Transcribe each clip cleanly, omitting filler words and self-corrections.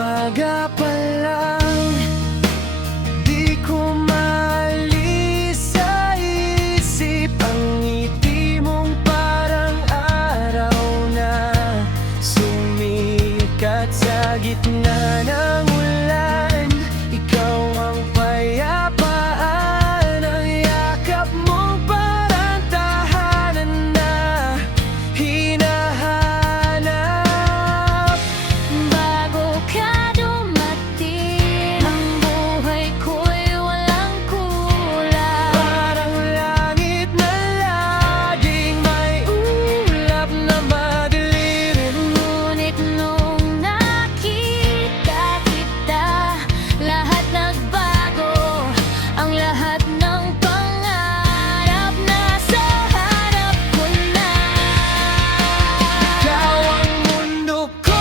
umaga pa lang, di ko maalis sa isip ang ngiti mong parang araw na sumikat sa gitna ng ulan. Ikaw ang payapaan, ang yakap mong parang tahanan na hinahanap. Bago ka dumating, ang buhay ko'y walang kulay. Parang langit na laging may ulap na madilim. Ngunit nung nakita kita, lahat nagbago. Ang lahat ng pangarap nasa harap ko na. Ikaw ang mundo ko,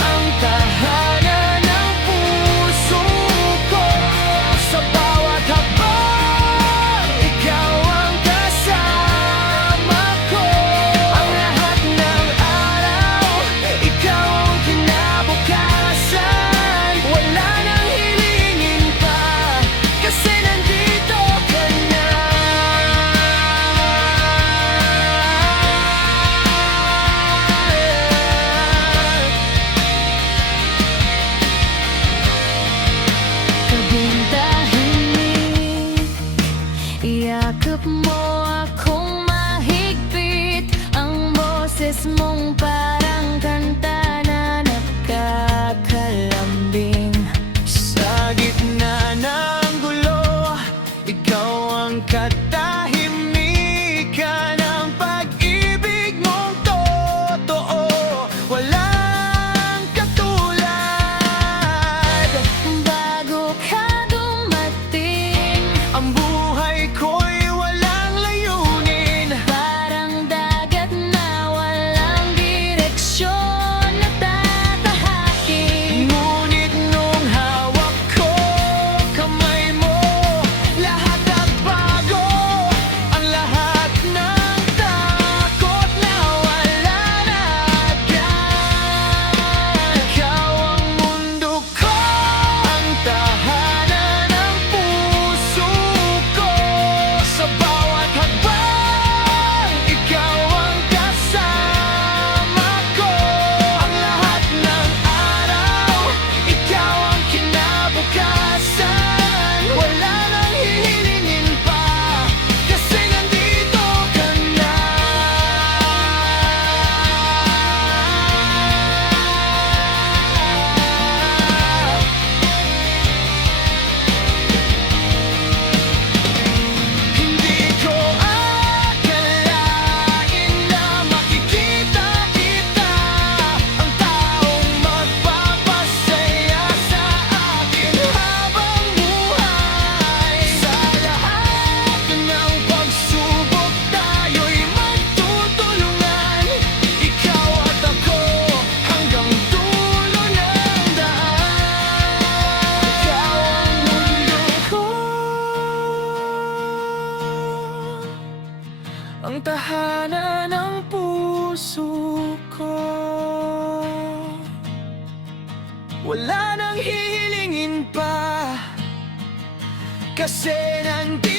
ang tahanan ng puso ko. Sa bawat habang, ikaw ang kasama ko. Ang lahat ng araw, ikaw ang kinabukasan. Wala nang hilingin pa, kasi nandito ka na. Gabing tahimik, iyakap mo akong mahigpit. Ang boses mong parang kanta na nagkakalambing. Sa gitna ng gulo, ikaw ang katahimikan ng pag-ibig mong totoo. Walang katulad. Bago ka dumating, Ang buhay ko'y walang layunin. parang dagat na walang direksyon na tatahakin. Ngunit nung hawak ko kamay mo, lahat nagbago. Ang lahat ng takot nawala na agad. Ikaw ang mundo ko, ang tahanan ng puso ko. Sa bawat hakbang, ikaw ang kasama ko. Ang lahat ng araw, ikaw ang kinabukasan. Wala nang hihilingin pa, kasi nandito ka na. Hindi ko akalain na makikita kita, ang taong magpapasaya sa akin habang buhay. Sa lahat ng pagsubok, tayo'y magtutulungan. Ikaw at ako hanggang dulo ng daan. Ikaw ang mundo ko, ang tahanan ng puso ko. Wala nang hihilingin pa, kasi nandito